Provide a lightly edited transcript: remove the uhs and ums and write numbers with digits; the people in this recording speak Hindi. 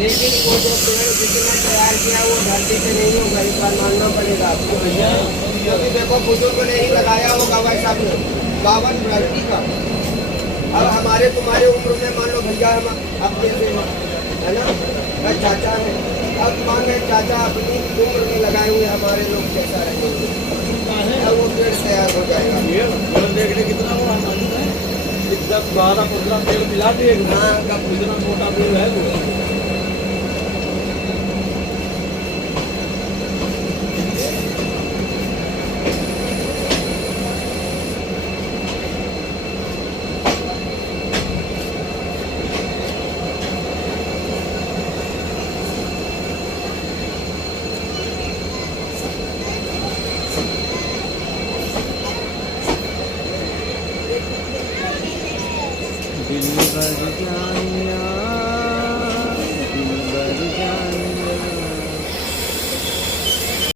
लेकिन वो जो पेड़ जितना तैयार किया वो धरती से नहीं होगा, इस बार मानना पड़ेगा आपको भैया। क्योंकि देखो बुजुर्ग ने ही लगाया होगा भाई साहब ने 52 वैरायटी का। अब हमारे तुम्हारे उम्र में मान लो भैया हम अपने से है ना, मैं चाचा है, अब मान लें चाचा अपनी उम्र में लगाए हुए हमारे लोग कैसा रहेंगे, अब वो पेड़ तैयार हो जाएगा। देखने कितना वो 10-12-15 पेड़ मिला दिए। हाँ कब कितना मोटा पेड़ है वो। दिल भर जानिया